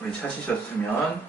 우리 찾으셨으면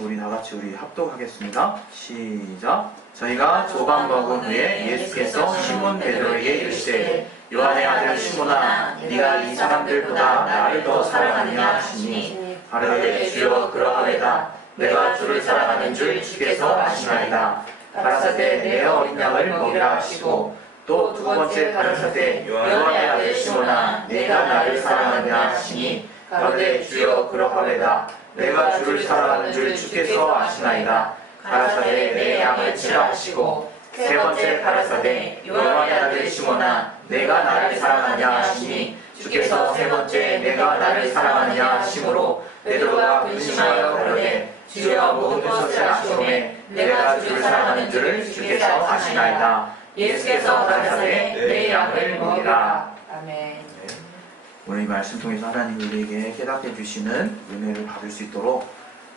우리 다같이 우리 합독하겠습니다. 시작. 저희가 조각 먹은 후에 예수께서 시몬 베드로에게 이르시되 요한의 아들 시몬아 네가 이 사람들보다 나를 더 사랑하느냐 하시니 가로되 주여 그러하리이다. 내가 주를 사랑하는 줄 주께서 아시나이다. 가라사대 내 어린 양을 먹이라 하시고 또 두 번째 가라사대 요한의 아들 시몬아 내가 나를 사랑하느냐 하시니 가로되 주여 그러하리이다. 내가 주를 사랑하는 줄 주께서 아시나이다. 가라사대 내 양을 치라 하시고 세 번째 가라사대 요한의 아들 시몬아 내가 나를 사랑하냐 하시니 주께서 세 번째 내가 나를 사랑하느냐 하심으로 베드로가 근심하여 가로되 주여 모든 것을 아시오매 내가 주를 사랑하는 줄을 주께서 아시나이다. 예수께서 가라사대 내 양을 먹이라. 아멘. 오늘 이 말씀 통해서 하나님이 우리에게 깨닫게 주시는 은혜를 받을 수 있도록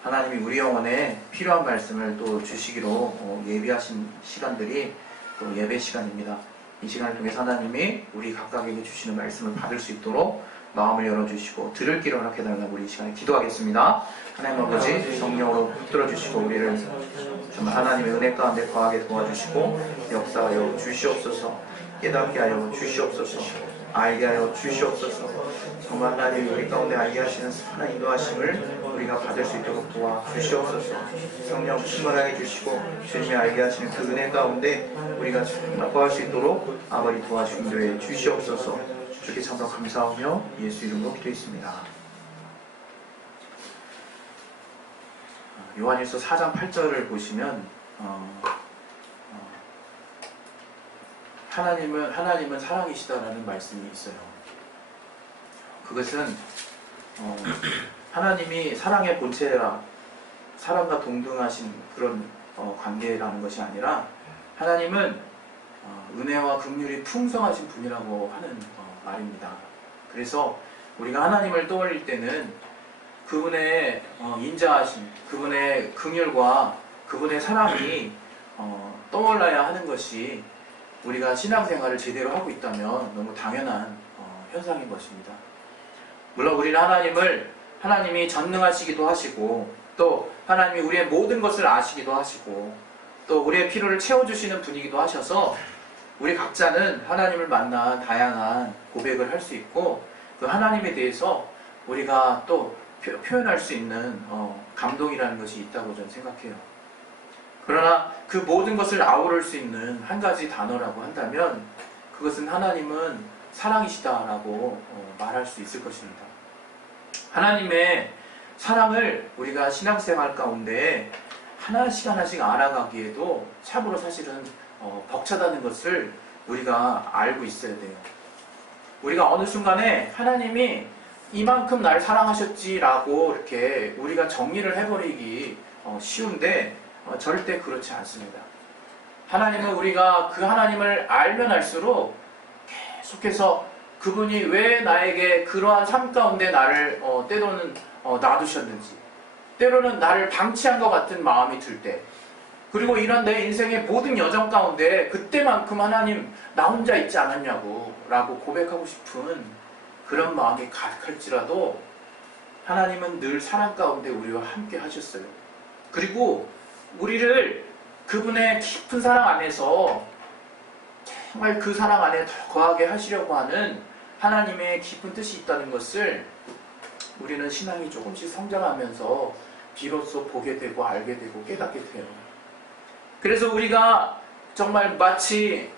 하나님이 우리 영혼에 필요한 말씀을 또 주시기로 예비하신 시간들이 또 예배 시간입니다. 이 시간을 통해서 하나님이 우리 각각에게 주시는 말씀을 받을 수 있도록 마음을 열어주시고 들을 길을 허락해달라고 우리 이 시간에 기도하겠습니다. 하나님 아버지 성령으로 붙들어 주시고 우리를 정말 하나님의 은혜 가운데 거하게 도와주시고 역사하여 주시옵소서. 깨닫게 하여 주시옵소서. 알게 하여 주시옵소서. 정말 하나님이 우리 가운데 알게 하시는 하나님 인도하심을 우리가 받을 수 있도록 도와주시옵소서. 성령 충만하게 주시고 주님이 알게 하시는 그 은혜 가운데 우리가 정말 거할 수 있도록 아버지 도와주시고 인도해 주시옵소서. 주께 참석 감사하며 예수 이름으로 기도했습니다. 요한일서 4장 8절을 보시면 하나님은 사랑이시다라는 말씀이 있어요. 그것은 하나님이 사랑의 본체라 사랑과 동등하신 그런 관계라는 것이 아니라 하나님은 은혜와 긍휼이 풍성하신 분이라고 하는 말입니다. 그래서 우리가 하나님을 떠올릴 때는 그분의 인자하심, 그분의 긍휼과 그분의 사랑이 떠올라야 하는 것이 우리가 신앙생활을 제대로 하고 있다면 너무 당연한 현상인 것입니다. 물론 우리는 하나님이 전능하시기도 하시고 또 하나님이 우리의 모든 것을 아시기도 하시고 또 우리의 필요를 채워주시는 분이기도 하셔서 우리 각자는 하나님을 만난 다양한 고백을 할 수 있고 그 하나님에 대해서 우리가 또 표현할 수 있는 감동이라는 것이 있다고 저는 생각해요. 그러나 그 모든 것을 아우를 수 있는 한 가지 단어라고 한다면 그것은 하나님은 사랑이시다라고 말할 수 있을 것입니다. 하나님의 사랑을 우리가 신앙생활 가운데 하나씩 알아가기에도 참으로 사실은 벅차다는 것을 우리가 알고 있어야 돼요. 우리가 어느 순간에 하나님이 이만큼 날 사랑하셨지라고 이렇게 우리가 정리를 해버리기 쉬운데 절대 그렇지 않습니다. 하나님은 우리가 그 하나님을 알면 알수록 계속해서 그분이 왜 나에게 그러한 삶 가운데 나를 때로는 놔두셨는지, 때로는 나를 방치한 것 같은 마음이 들 때, 그리고 이런 내 인생의 모든 여정 가운데 그때만큼 하나님 나 혼자 있지 않았냐고 라고 고백하고 싶은 그런 마음이 가득할지라도 하나님은 늘 사랑 가운데 우리와 함께 하셨어요. 그리고 우리를 그분의 깊은 사랑 안에서 정말 그 사랑 안에 더 거하게 하시려고 하는 하나님의 깊은 뜻이 있다는 것을 우리는 신앙이 조금씩 성장하면서 비로소 보게 되고 알게 되고 깨닫게 돼요. 그래서 우리가 정말 마치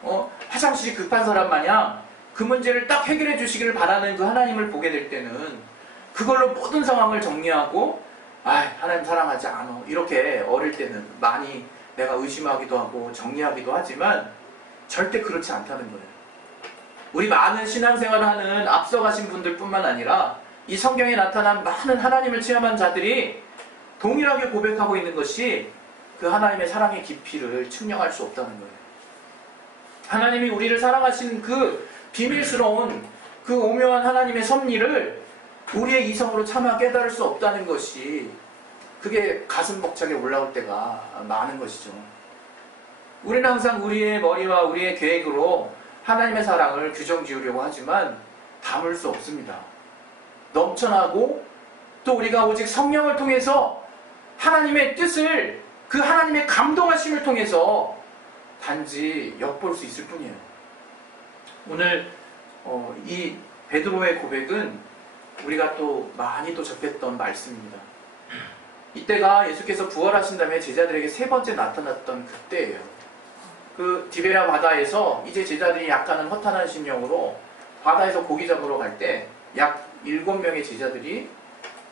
화장실이 급한 사람 마냥 그 문제를 딱 해결해 주시기를 바라는 그 하나님을 보게 될 때는 그걸로 모든 상황을 정리하고 하나님 사랑하지 않아 이렇게 어릴 때는 많이 내가 의심하기도 하고 정리하기도 하지만 절대 그렇지 않다는 거예요. 우리 많은 신앙생활을 하는 앞서가신 분들 뿐만 아니라 이 성경에 나타난 많은 하나님을 체험한 자들이 동일하게 고백하고 있는 것이 그 하나님의 사랑의 깊이를 측량할 수 없다는 거예요. 하나님이 우리를 사랑하신 그 비밀스러운 그 오묘한 하나님의 섭리를 우리의 이성으로 차마 깨달을 수 없다는 것이 그게 가슴 벅차게 올라올 때가 많은 것이죠. 우리는 항상 우리의 머리와 우리의 계획으로 하나님의 사랑을 규정 지으려고 하지만 담을 수 없습니다. 넘쳐나고 또 우리가 오직 성령을 통해서 하나님의 뜻을 그 하나님의 감동하심을 통해서 단지 엿볼 수 있을 뿐이에요. 오늘 이 베드로의 고백은 우리가 또 많이 또 접했던 말씀입니다. 이때가 예수께서 부활하신 다음에 제자들에게 세 번째 나타났던 그때예요. 그 디베랴 바다에서 이제 제자들이 약간은 허탄한 심령으로 바다에서 고기 잡으러 갈 때 약 7명의 제자들이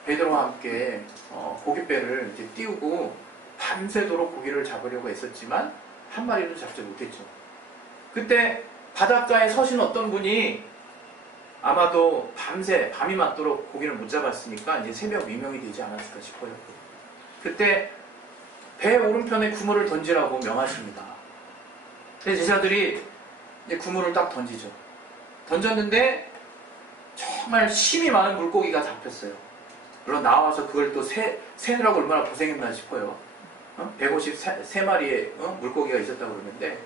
베드로와 함께 고깃배를 이제 띄우고 밤새도록 고기를 잡으려고 했었지만 한 마리도 잡지 못했죠. 그때 바닷가에 서신 어떤 분이 아마도 밤이 맞도록 고기를 못 잡았으니까 이제 새벽 미명이 되지 않았을까 싶어요. 그때 배 오른편에 그물을 던지라고 명하십니다. 그래서 제자들이 이제 그물을 딱 던지죠. 던졌는데 정말 힘이 많은 물고기가 잡혔어요. 물론 나와서 그걸 또 세느라고 얼마나 고생했나 싶어요. 153마리의 물고기가 있었다고 그러는데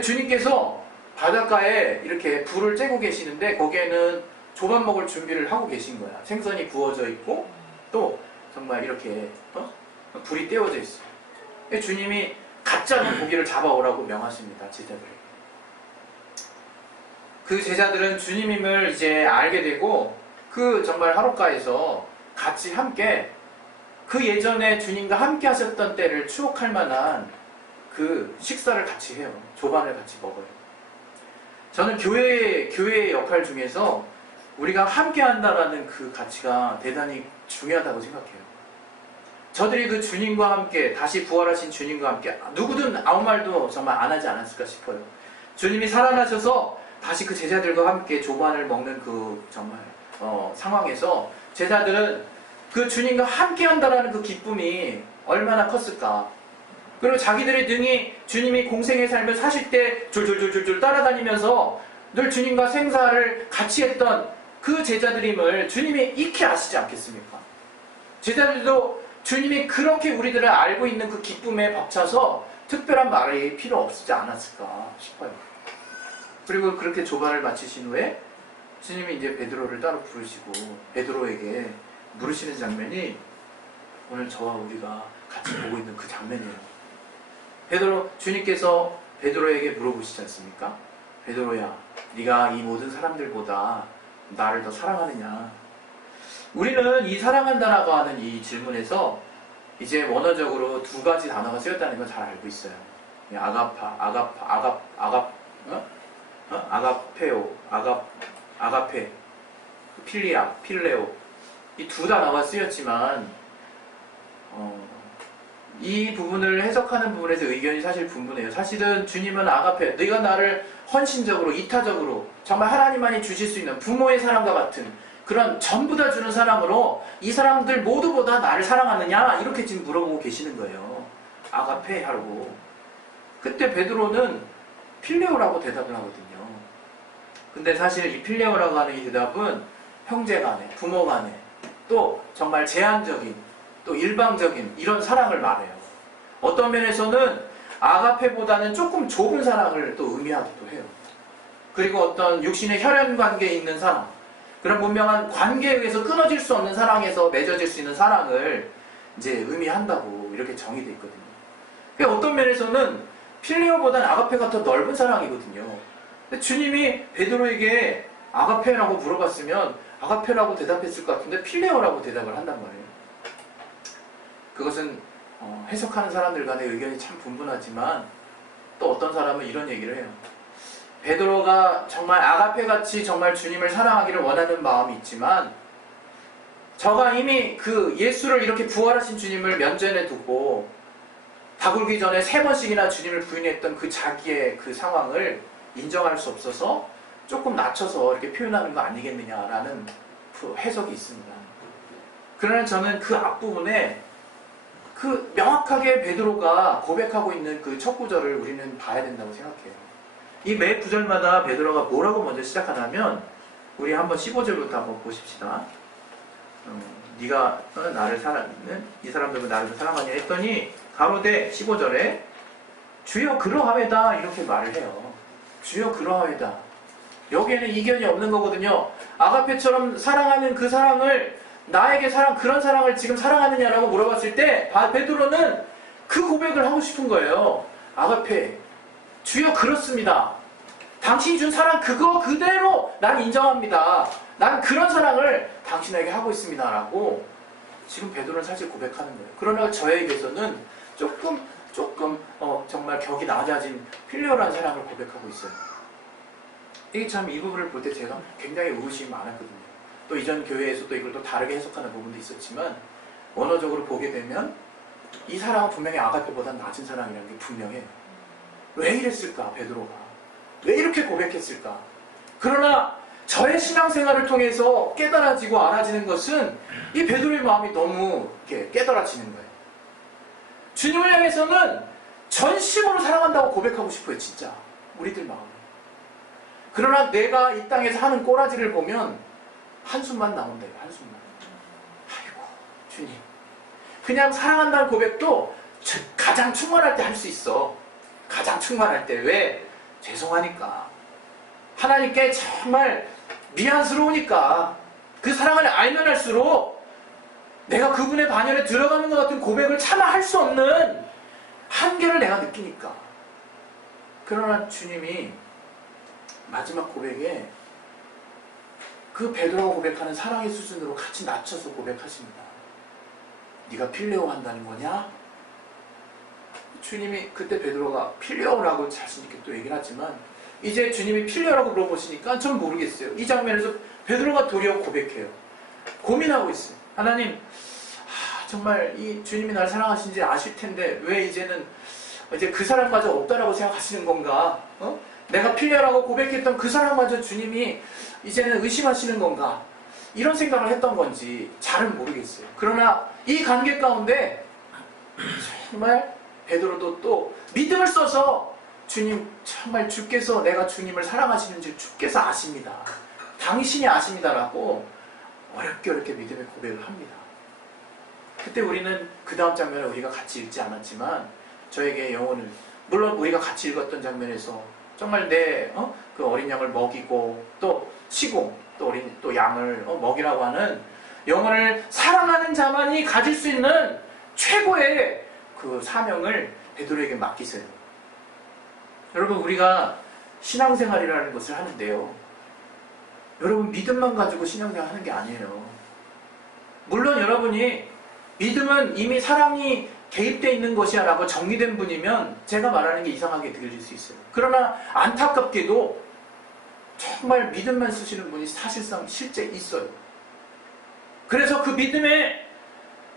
주님께서 바닷가에 이렇게 불을 쬐고 계시는데 거기에는 조밥 먹을 준비를 하고 계신 거야. 생선이 구워져 있고 또 정말 이렇게 불이 떼어져 있어요. 주님이 갓 잡은 고기를 잡아오라고 명하십니다. 제자들에게. 그 제자들은 주님임을 이제 알게 되고 그 정말 하룻가에서 같이 함께 그 예전에 주님과 함께 하셨던 때를 추억할 만한 그 식사를 같이 해요. 조반을 같이 먹어요. 저는 교회의 역할 중에서 우리가 함께 한다라는 그 가치가 대단히 중요하다고 생각해요. 저들이 그 주님과 함께 다시 부활하신 주님과 함께 누구든 아무 말도 정말 안 하지 않았을까 싶어요. 주님이 살아나셔서 다시 그 제자들과 함께 조반을 먹는 그 정말 상황에서 제자들은 그 주님과 함께 한다라는 그 기쁨이 얼마나 컸을까. 그리고 자기들의 등이 주님이 공생의 삶을 사실 때 졸졸졸졸 따라다니면서 늘 주님과 생사를 같이 했던 그 제자들임을 주님이 익히 아시지 않겠습니까? 제자들도 주님이 그렇게 우리들을 알고 있는 그 기쁨에 벅차서 특별한 말이 필요 없지 않았을까 싶어요. 그리고 그렇게 조반을 마치신 후에 주님이 이제 베드로를 따로 부르시고 베드로에게 물으시는 장면이 오늘 저와 우리가 같이 보고 있는 그 장면이에요. 주님께서 베드로에게 물어보시지 않습니까? 베드로야, 네가 이 모든 사람들보다 나를 더 사랑하느냐? 우리는 이 사랑한다라고 하는 이 질문에서 이제 원어적으로 두 가지 단어가 쓰였다는 걸 잘 알고 있어요. 아가페오, 아가페, 필리아, 필레오. 이 두 단어가 쓰였지만 이 부분을 해석하는 부분에서 의견이 사실 분분해요. 사실은 주님은 아가페, 네가 나를 헌신적으로, 이타적으로 정말 하나님만이 주실 수 있는 부모의 사랑과 같은 그런 전부 다 주는 사랑으로 이 사람들 모두보다 나를 사랑하느냐? 이렇게 지금 물어보고 계시는 거예요. 아가페 하고. 그때 베드로는 필레오라고 대답을 하거든요. 근데 사실 이 필레오라고 하는 이 대답은 형제 간에, 부모 간에 또 정말 제한적인 또 일방적인 이런 사랑을 말해요. 어떤 면에서는 아가페보다는 조금 좁은 사랑을 또 의미하기도 해요. 그리고 어떤 육신의 혈연 관계에 있는 사랑, 그런 분명한 관계에 의해서 끊어질 수 없는 사랑에서 맺어질 수 있는 사랑을 이제 의미한다고 이렇게 정의되어 있거든요. 그러니까 어떤 면에서는 필레오보다는 아가페가 더 넓은 사랑이거든요. 근데 주님이 베드로에게 아가페라고 물어봤으면 아가페라고 대답했을 것 같은데 필레오라고 대답을 한단 말이에요. 그것은 해석하는 사람들 간의 의견이 참 분분하지만 또 어떤 사람은 이런 얘기를 해요. 베드로가 정말 아가페같이 정말 주님을 사랑하기를 원하는 마음이 있지만 저가 이미 그 예수를 이렇게 부활하신 주님을 면전에 두고 다굴기 전에 3번씩이나 주님을 부인했던 그 자기의 그 상황을 인정할 수 없어서 조금 낮춰서 이렇게 표현하는 거 아니겠느냐라는 그 해석이 있습니다. 그러나 저는 그 앞부분에 그 명확하게 베드로가 고백하고 있는 그 첫 구절을 우리는 봐야 된다고 생각해요. 이 매 구절마다 베드로가 뭐라고 먼저 시작하냐면 우리 한번 15절부터 한번 보십시다. 네가 너는 나를 사랑하는 이 사람들은 나를 사랑하냐 했더니 가로되 15절에 주여 그러하외다 이렇게 말을 해요. 주여 그러하외다. 여기에는 이견이 없는 거거든요. 아가페처럼 사랑하는 그 사랑을, 나에게 그런 사랑을 지금 사랑하느냐라고 물어봤을 때 베드로는 그 고백을 하고 싶은 거예요. 아가페, 주여 그렇습니다. 당신이 준 사랑 그거 그대로 난 인정합니다. 난 그런 사랑을 당신에게 하고 있습니다. 라고 지금 베드로는 사실 고백하는 거예요. 그러나 저에게서는 조금 정말 격이 낮아진 필요한 사랑을 고백하고 있어요. 이게 참 이 부분을 볼 때 제가 굉장히 의구심이 많았거든요. 또 이전 교회에서도 이걸 또 다르게 해석하는 부분도 있었지만 원어적으로 보게 되면 이 사랑은 분명히 아가페보다 낮은 사랑이라는 게 분명해요. 왜 이랬을까 베드로가? 왜 이렇게 고백했을까? 그러나 저의 신앙생활을 통해서 깨달아지고 알아지는 것은 이 베드로의 마음이 너무 이렇게 깨달아지는 거예요. 주님을 향해서는 전심으로 사랑한다고 고백하고 싶어요. 진짜 우리들 마음에. 그러나 내가 이 땅에서 하는 꼬라지를 보면 한숨만 나온대요. 한숨만. 아이고 주님, 그냥 사랑한다는 고백도 가장 충만할 때 할 수 있어. 가장 충만할 때. 왜? 죄송하니까. 하나님께 정말 미안스러우니까. 그 사랑을 알면 할수록 내가 그분의 반열에 들어가는 것 같은 고백을 차마 할 수 없는 한계를 내가 느끼니까. 그러나 주님이 마지막 고백에 그 베드로가 고백하는 사랑의 수준으로 같이 낮춰서 고백하십니다. 네가 필레오 한다는 거냐? 주님이 그때 베드로가 필레오라고 자신있게 또 얘기를 하지만 이제 주님이 필레오라고 물어보시니까 전 모르겠어요. 이 장면에서 베드로가 도리어 고백해요. 고민하고 있어요. 하나님, 정말 이 주님이 날 사랑하신지 아실 텐데 왜 이제는 이제 그 사랑마저 없다라고 생각하시는 건가? 내가 필레오라고 고백했던 그 사랑마저 주님이 이제는 의심하시는 건가? 이런 생각을 했던 건지 잘은 모르겠어요. 그러나 이 관계 가운데 정말 베드로도 또 믿음을 써서 주님, 정말 주께서 내가 주님을 사랑하시는지 주께서 아십니다. 당신이 아십니다라고 어렵게 믿음의 고백을 합니다. 그때 우리는 그 다음 장면을 우리가 같이 읽지 않았지만 저에게 영혼을, 물론 우리가 같이 읽었던 장면에서 정말 그 어린 양을 먹이고 또 치고 또 양을 먹이라고 하는 영혼을 사랑하는 자만이 가질 수 있는 최고의 그 사명을 베드로에게 맡기세요. 여러분, 우리가 신앙생활이라는 것을 하는데요, 여러분 믿음만 가지고 신앙생활 하는 게 아니에요. 물론 여러분이 믿음은 이미 사랑이 개입되어 있는 것이야 라고 정리된 분이면 제가 말하는 게 이상하게 들릴 수 있어요. 그러나 안타깝게도 정말 믿음만 쓰시는 분이 사실상 실제 있어요. 그래서 그 믿음에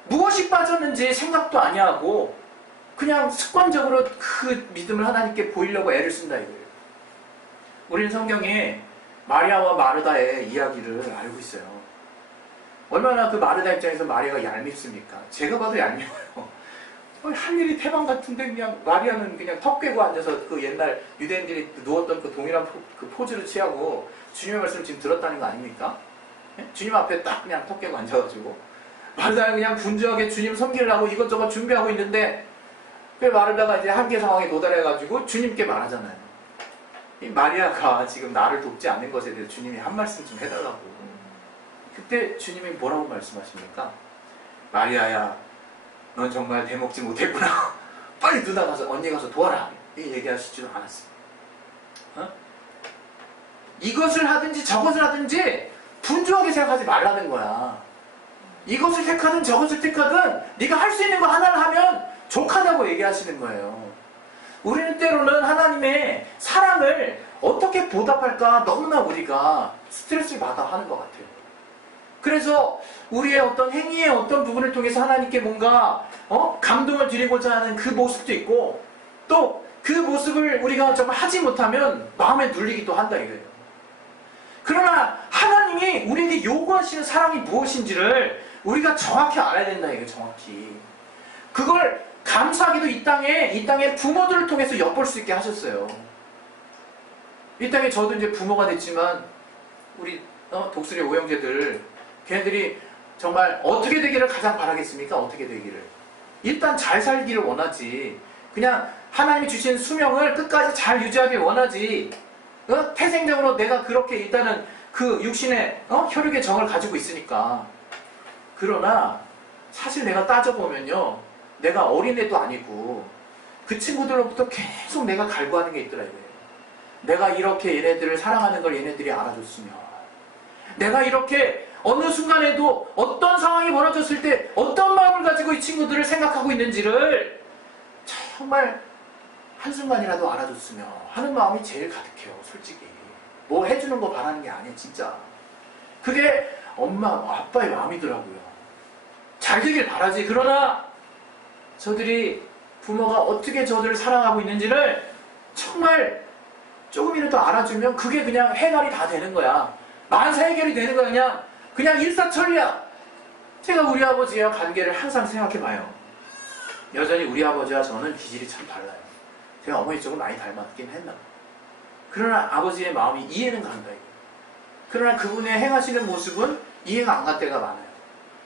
무엇이 빠졌는지 생각도 안 하고 그냥 습관적으로 그 믿음을 하나님께 보이려고 애를 쓴다 이거예요. 우리는 성경에 마리아와 마르다의 이야기를 알고 있어요. 얼마나 그 마르다 입장에서 마리아가 얄밉습니까? 제가 봐도 얄미워요. 할 일이 태방 같은데 그냥 마리아는 그냥 턱 꿰고 앉아서 그 옛날 유대인들이 누웠던 그 동일한 그 포즈를 취하고 주님의 말씀을 지금 들었다는 거 아닙니까? 주님 앞에 딱 그냥 턱 꿰고 앉아가지고 마르다는 그냥 분주하게 주님 섬기려고 이것저것 준비하고 있는데 그 마르다가 이제 한계 상황에 도달해가지고 주님께 말하잖아요. 이 마리아가 지금 나를 돕지 않는 것에 대해서 주님이 한 말씀 좀 해달라고. 그때 주님이 뭐라고 말씀하십니까? 마리아야, 넌 정말 대먹지 못했구나. 빨리 누나 가서, 언니 가서 도와라. 이 얘기하시지도 않았어요. 이것을 하든지 저것을 하든지 분주하게 생각하지 말라는 거야. 이것을 택하든 저것을 택하든 네가 할 수 있는 거 하나를 하면 족하다고 얘기하시는 거예요. 우리는 때로는 하나님의 사랑을 어떻게 보답할까 너무나 우리가 스트레스를 받아 하는 것 같아요. 그래서 우리의 어떤 행위의 어떤 부분을 통해서 하나님께 뭔가 감동을 드리고자 하는 그 모습도 있고 또 그 모습을 우리가 정말 하지 못하면 마음에 눌리기도 한다 이거예요. 그러나 하나님이 우리에게 요구하시는 사랑이 무엇인지를 우리가 정확히 알아야 된다 이거예요. 정확히. 그걸 감사하게도 이 땅에 부모들을 통해서 엿볼 수 있게 하셨어요. 이 땅에 저도 이제 부모가 됐지만 우리 독수리 오형제들 걔네들이 정말 어떻게 되기를 가장 바라겠습니까? 어떻게 되기를? 일단 잘 살기를 원하지. 그냥 하나님이 주신 수명을 끝까지 잘 유지하길 원하지. 태생적으로 내가 그렇게 일단은 그 육신의 혈육의 정을 가지고 있으니까. 그러나 사실 내가 따져보면요, 내가 어린애도 아니고 그 친구들로부터 계속 내가 갈구하는 게 있더라 이거예요. 내가 이렇게 얘네들을 사랑하는 걸 얘네들이 알아줬으면, 내가 이렇게 어느 순간에도 어떤 상황이 벌어졌을 때 어떤 마음을 가지고 이 친구들을 생각하고 있는지를 정말 한순간이라도 알아줬으면 하는 마음이 제일 가득해요. 솔직히 뭐 해주는 거 바라는 게 아니에요. 진짜 그게 엄마 아빠의 마음이더라고요. 잘 되길 바라지. 그러나 저들이 부모가 어떻게 저들을 사랑하고 있는지를 정말 조금이라도 알아주면 그게 그냥 해결이 다 되는 거야. 만사 해결이 되는 거야. 그냥 일사천리야. 제가 우리 아버지와 관계를 항상 생각해봐요. 여전히 우리 아버지와 저는 기질이 참 달라요. 제가 어머니 쪽은 많이 닮았긴 했나 봐요. 그러나 아버지의 마음이 이해는 간다 이거. 그러나 그분의 행하시는 모습은 이해가 안 갈 때가 많아요.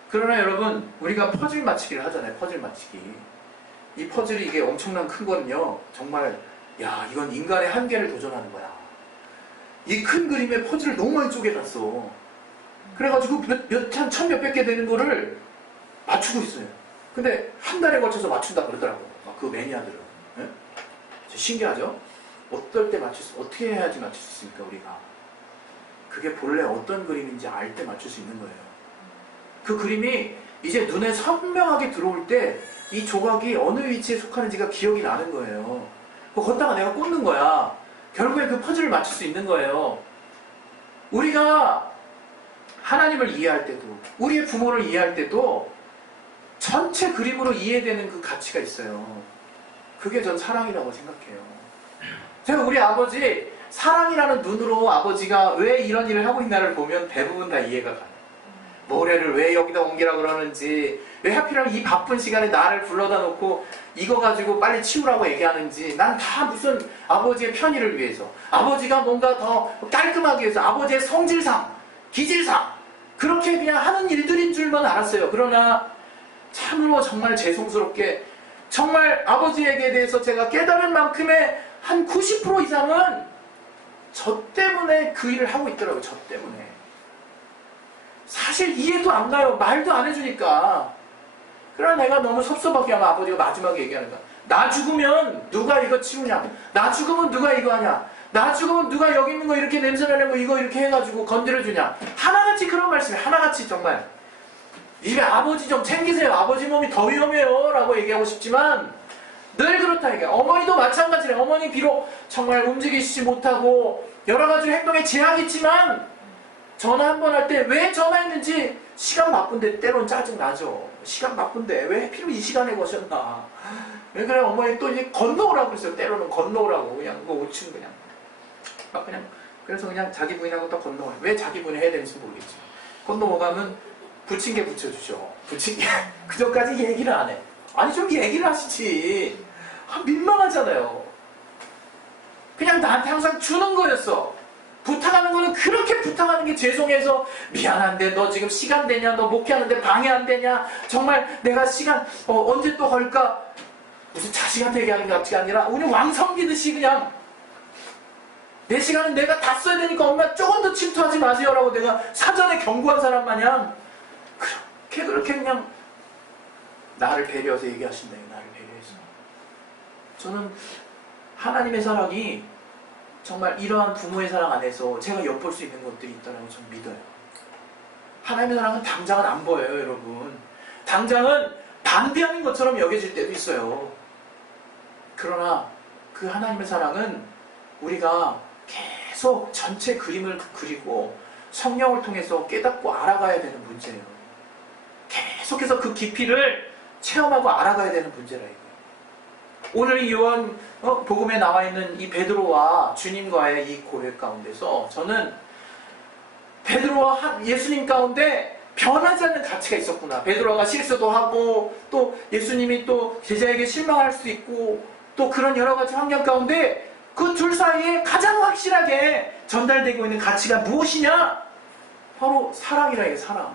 그러나 여러분, 우리가 퍼즐 맞추기를 하잖아요. 퍼즐 맞추기. 이 퍼즐이 이게 엄청난 큰 거는요, 정말 야, 이건 인간의 한계를 도전하는 거야. 이 큰 그림의 퍼즐을 너무 많이 쪼개놨어. 그래가지고 한 천 몇백 개 되는 거를 맞추고 있어요. 근데 한 달에 걸쳐서 맞춘다 그러더라고요. 그 매니아들은. 네? 신기하죠? 어떻게 해야지 맞출 수 있습니까, 우리가? 그게 본래 어떤 그림인지 알 때 맞출 수 있는 거예요. 그 그림이 이제 눈에 선명하게 들어올 때 이 조각이 어느 위치에 속하는지가 기억이 나는 거예요. 걷다가 내가 꽂는 거야. 결국에 그 퍼즐을 맞출 수 있는 거예요. 우리가 하나님을 이해할 때도, 우리의 부모를 이해할 때도 전체 그림으로 이해되는 그 가치가 있어요. 그게 전 사랑이라고 생각해요. 제가 우리 아버지 사랑이라는 눈으로 아버지가 왜 이런 일을 하고 있나를 보면 대부분 다 이해가 가요. 모래를 왜 여기다 옮기라 그러는지, 왜 하필이면 이 바쁜 시간에 나를 불러다 놓고 이거 가지고 빨리 치우라고 얘기하는지, 난 다 무슨 아버지의 편의를 위해서, 아버지가 뭔가 더 깔끔하기 위해서, 아버지의 성질상, 기질상 그렇게 그냥 하는 일들인 줄만 알았어요. 그러나 참으로 정말 죄송스럽게 정말 아버지에게 대해서 제가 깨달은 만큼의 한 90% 이상은 저 때문에 그 일을 하고 있더라고요. 저 때문에. 사실 이해도 안 가요. 말도 안 해주니까. 그러나 내가 너무 섭섭하게 하면 아버지가 마지막에 얘기하는 거야. 나 죽으면 누가 이거 치우냐? 나 죽으면 누가 이거 하냐? 나 죽으면 누가 여기 있는 거 이렇게 냄새나는 거 이거 이렇게 해가지고 건드려주냐? 하나같이 그런 말씀이 하나같이 정말 입에 아버지 좀 챙기세요. 아버지 몸이 더 위험해요. 라고 얘기하고 싶지만 늘 그렇다 이게. 어머니도 마찬가지래. 어머니 비록 정말 움직이시지 못하고 여러 가지 행동에 제약이 있지만 전화 한 번 할 때 왜 전화했는지 시간 바쁜데 때론 짜증나죠. 시간 바쁜데 왜 하필이면 이 시간에 거셨나. 왜 그래 어머니 또 이제 건너오라고 그랬어요. 때로는 건너오라고. 그냥 그거 5층 그냥. 그냥 그래서 그냥 자기 부인하고 또 건너와요. 왜 자기 부인이 해야 되는지 모르겠지. 건너오가면 부침개 붙여주죠. 부침개. 그전까지 얘기를 안 해. 아니 좀 얘기를 하시지. 민망하잖아요. 그냥 나한테 항상 주는 거였어. 부탁하는 거는 그렇게 부탁하는 게 죄송해서 미안한데 너 지금 시간 되냐? 너 목회하는데 방해 안 되냐? 정말 내가 시간 언제 또 걸까? 무슨 자식한테 얘기하는 것 같지가 아니라 우리 왕 섬기듯이 그냥 내 시간은 내가 다 써야 되니까 엄마 조금 더 침투하지 마세요 라고 내가 사전에 경고한 사람 마냥 그렇게 그냥 나를 배려해서 얘기하신다. 나를 배려해서. 저는 하나님의 사랑이 정말 이러한 부모의 사랑 안에서 제가 엿볼 수 있는 것들이 있다고 저는 믿어요. 하나님의 사랑은 당장은 안 보여요, 여러분. 당장은 반대하는 것처럼 여겨질 때도 있어요. 그러나 그 하나님의 사랑은 우리가 계속 전체 그림을 그리고 성령을 통해서 깨닫고 알아가야 되는 문제예요. 계속해서 그 깊이를 체험하고 알아가야 되는 문제라 이거예요. 오늘 이 요한 복음에 나와 있는 이 베드로와 주님과의 이 고백 가운데서 저는 베드로와 예수님 가운데 변하지 않는 가치가 있었구나. 베드로가 실수도 하고 또 예수님이 또 제자에게 실망할 수도 있고 또 그런 여러 가지 환경 가운데 그 둘 사이에 가장 확실하게 전달되고 있는 가치가 무엇이냐? 바로 사랑이라 이게 사랑.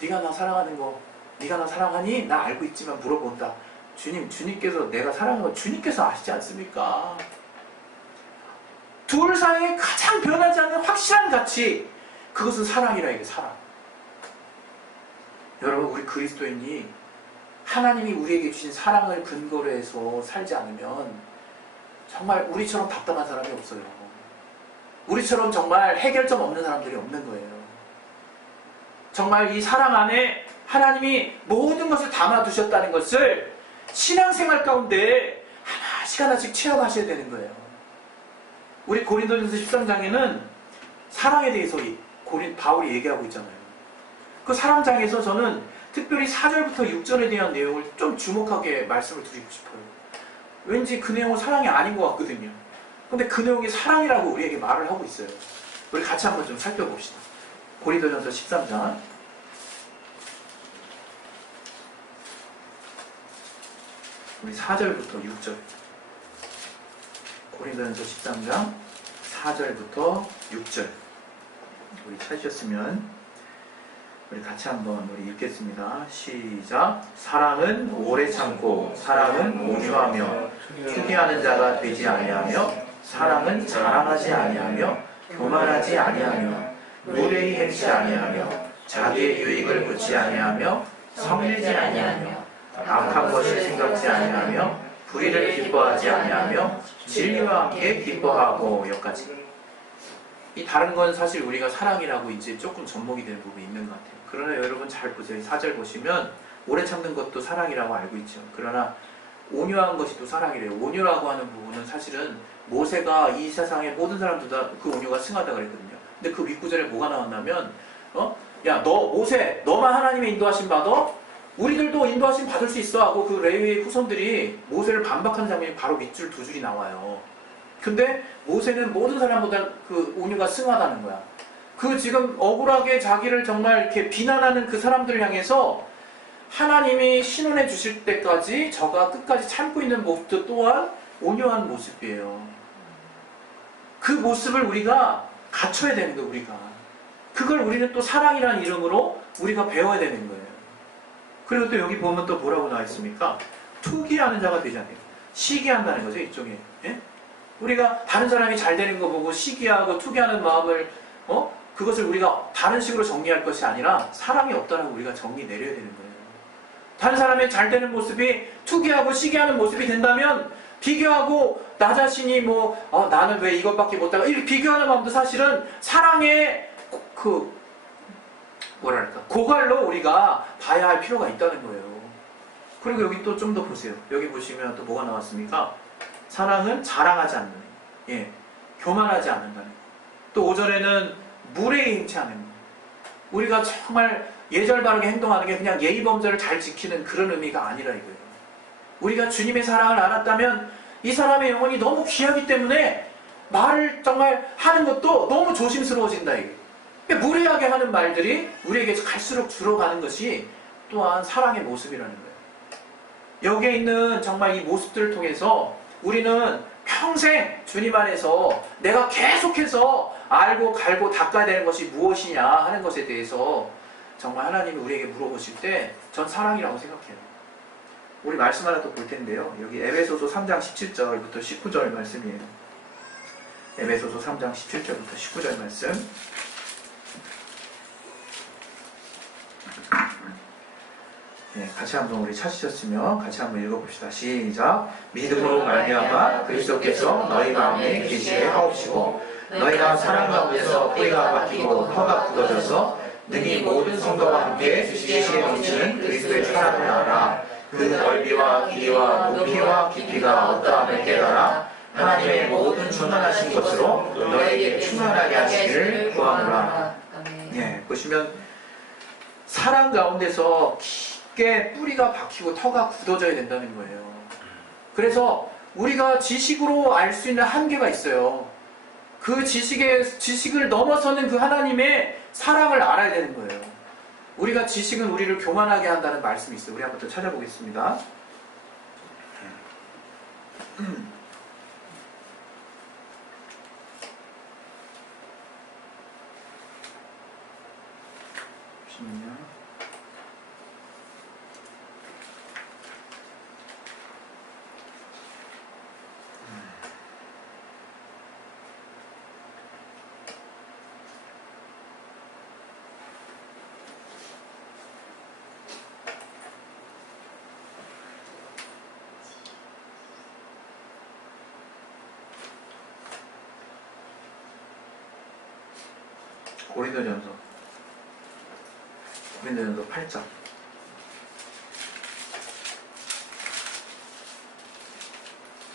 네가 나 사랑하는 거, 네가 나 사랑하니? 나 알고 있지만 물어본다. 주님께서 내가 사랑하는 거 주님께서 아시지 않습니까? 둘 사이에 가장 변하지 않는 확실한 가치, 그것은 사랑이라. 이게 사랑. 여러분, 우리 그리스도인이 하나님이 우리에게 주신 사랑을 근거로 해서 살지 않으면 정말 우리처럼 답답한 사람이 없어요. 우리처럼 정말 해결점 없는 사람들이 없는 거예요. 정말 이 사랑 안에 하나님이 모든 것을 담아두셨다는 것을 신앙생활 가운데 하나씩 체험하셔야 되는 거예요. 우리 고린도전서 13장에는 사랑에 대해서 바울이 얘기하고 있잖아요. 그 사랑장에서 저는 특별히 4절부터 6절에 대한 내용을 좀 주목하게 말씀을 드리고 싶어요. 왠지 그 내용은 사랑이 아닌 것 같거든요. 근데 그 내용이 사랑이라고 우리에게 말을 하고 있어요. 우리 같이 한번 좀 살펴봅시다. 고린도전서 13장 우리 4절부터 6절. 고린도전서 13장 4절부터 6절. 우리 찾으셨으면 우리 같이 한번 우리 읽겠습니다. 시작. 사랑은 오래 참고 사랑은 온유하며 투기하는 자가 되지 아니하며 사랑은 자랑하지 아니하며 교만하지 아니하며 무례히 행치 아니하며 자기의 유익을 묻지 아니하며 성내지 아니하며 악한 것을 생각지 아니하며 불의를 기뻐하지 아니하며 진리와 함께 기뻐하고. 여기까지. 이 다른 건 사실 우리가 사랑이라고 이제 조금 접목이 되는 부분이 있는 것 같아요. 그러나 여러분 잘 보세요. 4절 보시면 오래 참는 것도 사랑이라고 알고 있죠. 그러나 온유한 것이 또 사랑이래요. 온유라고 하는 부분은 사실은 모세가 이 세상의 모든 사람들보다 그 온유가 승하다고 그랬거든요. 근데 그 윗구절에 뭐가 나왔냐면 야, 너 모세, 너만 하나님의 인도하심 받아? 우리들도 인도하심 받을 수 있어 하고 그 레위의 후손들이 모세를 반박하는 장면이 바로 윗줄 두 줄이 나와요. 근데 모세는 모든 사람보다 그 온유가 승하다는 거야. 그 지금 억울하게 자기를 정말 이렇게 비난하는 그 사람들을 향해서 하나님이 신원해 주실 때까지 저가 끝까지 참고 있는 모습도 또한 온유한 모습이에요. 그 모습을 우리가 갖춰야 되는 거예요. 우리가 그걸 우리는 또 사랑이라는 이름으로 우리가 배워야 되는 거예요. 그리고 또 여기 보면 또 뭐라고 나와 있습니까? 투기하는 자가 되지 않아요. 시기한다는 거죠. 일종의. 예? 우리가 다른 사람이 잘 되는 거 보고 시기하고 투기하는 마음을 그것을 우리가 다른 식으로 정리할 것이 아니라 사랑이 없다라고 우리가 정리 내려야 되는 거예요. 다른 사람의 잘 되는 모습이 투기하고 시기하는 모습이 된다면 비교하고 나 자신이 나는 왜 이것밖에 못하고 이렇게 비교하는 마음도 사실은 사랑의 고갈로 우리가 봐야 할 필요가 있다는 거예요. 그리고 여기 또 좀 더 보세요. 여기 보시면 또 뭐가 나왔습니까? 사랑은 자랑하지 않는, 교만하지 않는다는 거. 또 5절에는 무례히 행치 않는 거. 우리가 정말 예절 바르게 행동하는 게 그냥 예의 범절을 잘 지키는 그런 의미가 아니라 이거예요. 우리가 주님의 사랑을 알았다면 이 사람의 영혼이 너무 귀하기 때문에 말을 정말 하는 것도 너무 조심스러워진다 이게. 무례하게 하는 말들이 우리에게 갈수록 줄어가는 것이 또한 사랑의 모습이라는 거예요. 여기에 있는 정말 이 모습들을 통해서 우리는 평생 주님 안에서 내가 계속해서 알고 갈고 닦아야 되는 것이 무엇이냐 하는 것에 대해서 정말 하나님이 우리에게 물어보실 때 전 사랑이라고 생각해요. 우리 말씀 하나 또 볼 텐데요. 여기 에베소서 3장 17절부터 19절 말씀이에요. 에베소서 3장 17절부터 19절 말씀. 같이 한번 우리 찾으셨으면 같이 한번 읽어봅시다. 시작. 믿음으로 말미암아 그리스도께서 너희 마음에 계시게 하옵시고 너희가 사랑 가운데서 뿌리가 박히고 터가 굳어져서 능히 모든 성도와 함께 지식에 넘치는 그리스도의 사랑을 알아 그 넓이와 길이와 높이와 깊이가 어떠함을 깨달아 하나님의 모든 충만하신 것으로 너에게 충만하게 하시기를 구하노라. 보시면 사랑 가운데서 깊게 뿌리가 박히고 터가 굳어져야 된다는 거예요. 그래서 우리가 지식으로 알 수 있는 한계가 있어요. 그 지식을 넘어서는 그 하나님의 사랑을 알아야 되는 거예요. 우리가 지식은 우리를 교만하게 한다는 말씀이 있어요. 우리 한번 더 찾아보겠습니다. 잠시만요. 고린도전서 8장.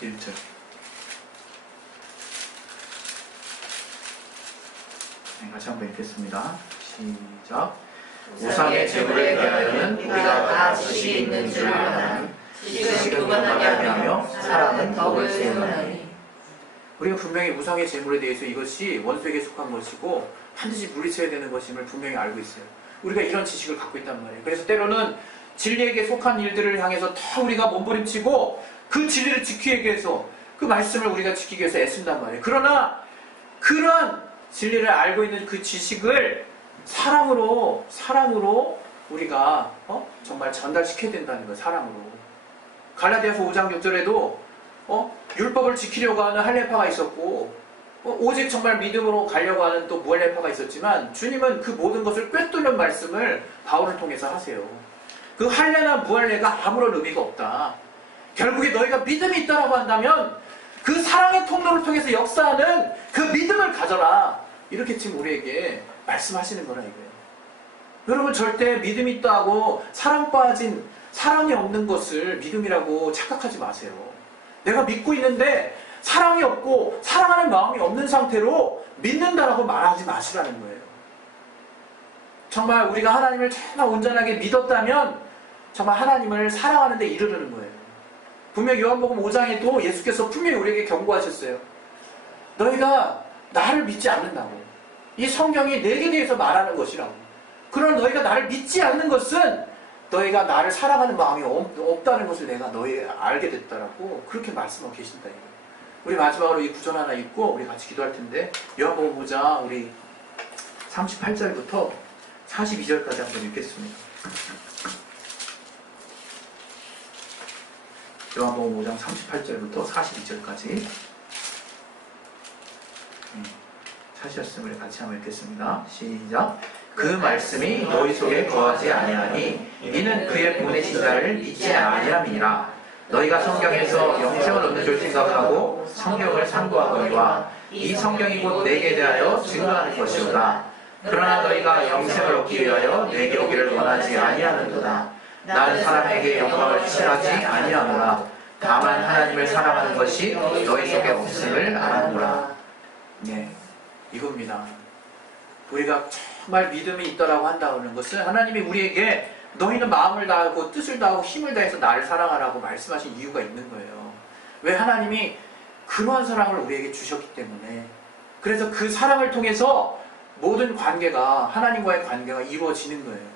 (1절) 네, 같이 한번 읽겠습니다. 시작. 우상의 재물에 대하여는 우리가 다 지식이 있는 줄 아나니 지식은 교만하게 하며 사람은 덕을 세우나니. 우리가 분명히 우상의 재물에 대해서 이것이 원수에게 속한 것이고 반드시 물리쳐야 되는 것임을 분명히 알고 있어요. 우리가 이런 지식을 갖고 있단 말이에요. 그래서 때로는 진리에게 속한 일들을 향해서 더 우리가 몸부림치고 그 진리를 지키기 위해서 그 말씀을 우리가 지키기 위해서 애쓴단 말이에요. 그러나 그런 진리를 알고 있는 그 지식을 사랑으로 우리가 정말 전달시켜야 된다는 거예요. 사랑으로. 갈라디아서 5장 6절에도 율법을 지키려고 하는 할례파가 있었고 오직 정말 믿음으로 가려고 하는 또 무할례파가 있었지만 주님은 그 모든 것을 꿰뚫는 말씀을 바울을 통해서 하세요. 그 할례나 무할례가 아무런 의미가 없다. 결국에 너희가 믿음이 있다라고 한다면 그 사랑의 통로를 통해서 역사하는 그 믿음을 가져라. 이렇게 지금 우리에게 말씀하시는 거라 이거예요. 여러분 절대 믿음이 있다고 사랑 빠진 사랑이 없는 것을 믿음이라고 착각하지 마세요. 내가 믿고 있는데 사랑이 없고 사랑하는 마음이 없는 상태로 믿는다라고 말하지 마시라는 거예요. 정말 우리가 하나님을 정말 온전하게 믿었다면 정말 하나님을 사랑하는 데 이르르는 거예요. 분명 요한복음 5장에도 예수께서 분명히 우리에게 경고하셨어요. 너희가 나를 믿지 않는다고. 이 성경이 내게 대해서 말하는 것이라고. 그러나 너희가 나를 믿지 않는 것은 너희가 나를 사랑하는 마음이 없다는 것을 내가 너희 알게 됐다라고 그렇게 말씀하고 계신다 이거예요. 우리 마지막으로 이 구절 하나 읽고 우리 같이 기도할 텐데 요한복음 5장 우리 38절부터 42절까지 한번 읽겠습니다. 요한복음 5장 38절부터 42절까지 찾으셨으면 같이 한번 읽겠습니다. 시작. 그 말씀이 너희 속에 거하지 아니하니 이는 그의 보내신 자를 믿지 아니함이니라. 너희가 성경에서 영생을 얻는 줄 생각하고 성경을 상고하거니와 이 성경이 곧 내게 대하여 증거하는 것이오다. 그러나 너희가 영생을 얻기 위하여 내게 오기를 원하지 아니하는도다. 나는 사람에게 영광을 취하지 아니하노라. 다만 하나님을 사랑하는 것이 너희 속에 없음을 알아노라. 네, 이겁니다. 우리가 정말 믿음이 있다라고 한다는 것은 하나님이 우리에게 너희는 마음을 다하고 뜻을 다하고 힘을 다해서 나를 사랑하라고 말씀하신 이유가 있는 거예요. 왜? 하나님이 그러한 사랑을 우리에게 주셨기 때문에. 그래서 그 사랑을 통해서 모든 관계가 하나님과의 관계가 이루어지는 거예요.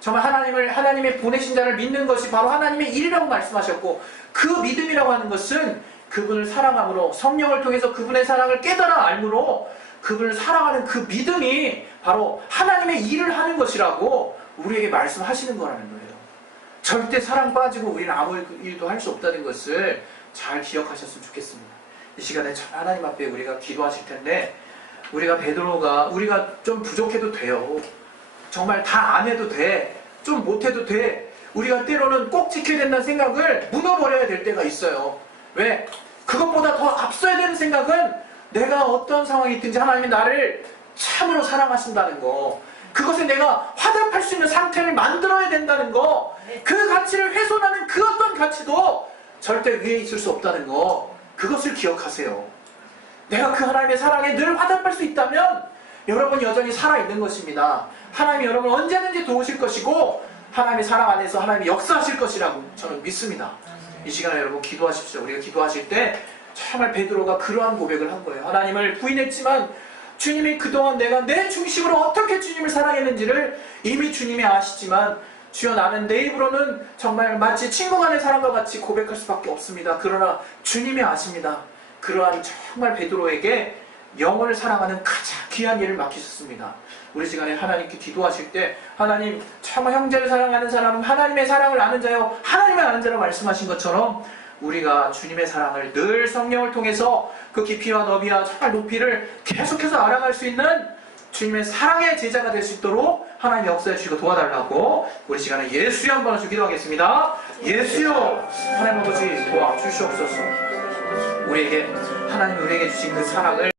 정말 하나님의 보내신 자를 믿는 것이 바로 하나님의 일이라고 말씀하셨고 그 믿음이라고 하는 것은 그분을 사랑함으로 성령을 통해서 그분의 사랑을 깨달아 알므로 그분을 사랑하는 그 믿음이 바로 하나님의 일을 하는 것이라고 우리에게 말씀하시는 거라는 거예요. 절대 사랑 빠지고 우리는 아무 일도 할 수 없다는 것을 잘 기억하셨으면 좋겠습니다. 이 시간에 하나님 앞에 우리가 기도하실 텐데 우리가 베드로가 우리가 좀 부족해도 돼요. 정말 다 안 해도 돼. 좀 못해도 돼. 우리가 때로는 꼭 지켜야 된다는 생각을 무너버려야 될 때가 있어요. 왜? 그것보다 더 앞서야 되는 생각은 내가 어떤 상황이 있든지 하나님이 나를 참으로 사랑하신다는 거, 그것을 내가 화답할 수 있는 상태를 만들어야 된다는 거, 그 가치를 훼손하는 그 어떤 가치도 절대 위에 있을 수 없다는 거, 그것을 기억하세요. 내가 그 하나님의 사랑에 늘 화답할 수 있다면 여러분 여전히 살아있는 것입니다. 하나님이 여러분 언제든지 도우실 것이고 하나님의 사랑 안에서 하나님이 역사하실 것이라고 저는 믿습니다. 이 시간에 여러분 기도하십시오. 우리가 기도하실 때 정말 베드로가 그러한 고백을 한 거예요. 하나님을 부인했지만 주님이 그동안 내가 내 중심으로 어떻게 주님을 사랑했는지를 이미 주님이 아시지만 주여 나는 내 입으로는 정말 마치 친구 간의 사랑과 같이 고백할 수밖에 없습니다. 그러나 주님이 아십니다. 그러한 정말 베드로에게 영혼을 사랑하는 가장 귀한 일을 맡기셨습니다. 우리 시간에 하나님께 기도하실 때 하나님 정말 형제를 사랑하는 사람은 하나님의 사랑을 아는 자요 하나님을 아는 자라고 말씀하신 것처럼 우리가 주님의 사랑을 늘 성령을 통해서 그 깊이와 너비와 정말 높이를 계속해서 알아갈 수 있는 주님의 사랑의 제자가 될 수 있도록 하나님 역사해 주시고 도와달라고 우리 시간에 예수여 한번 기도하겠습니다. 예수여 하나님 아버지 도와주시옵소서. 우리에게 하나님 우리에게 주신 그 사랑을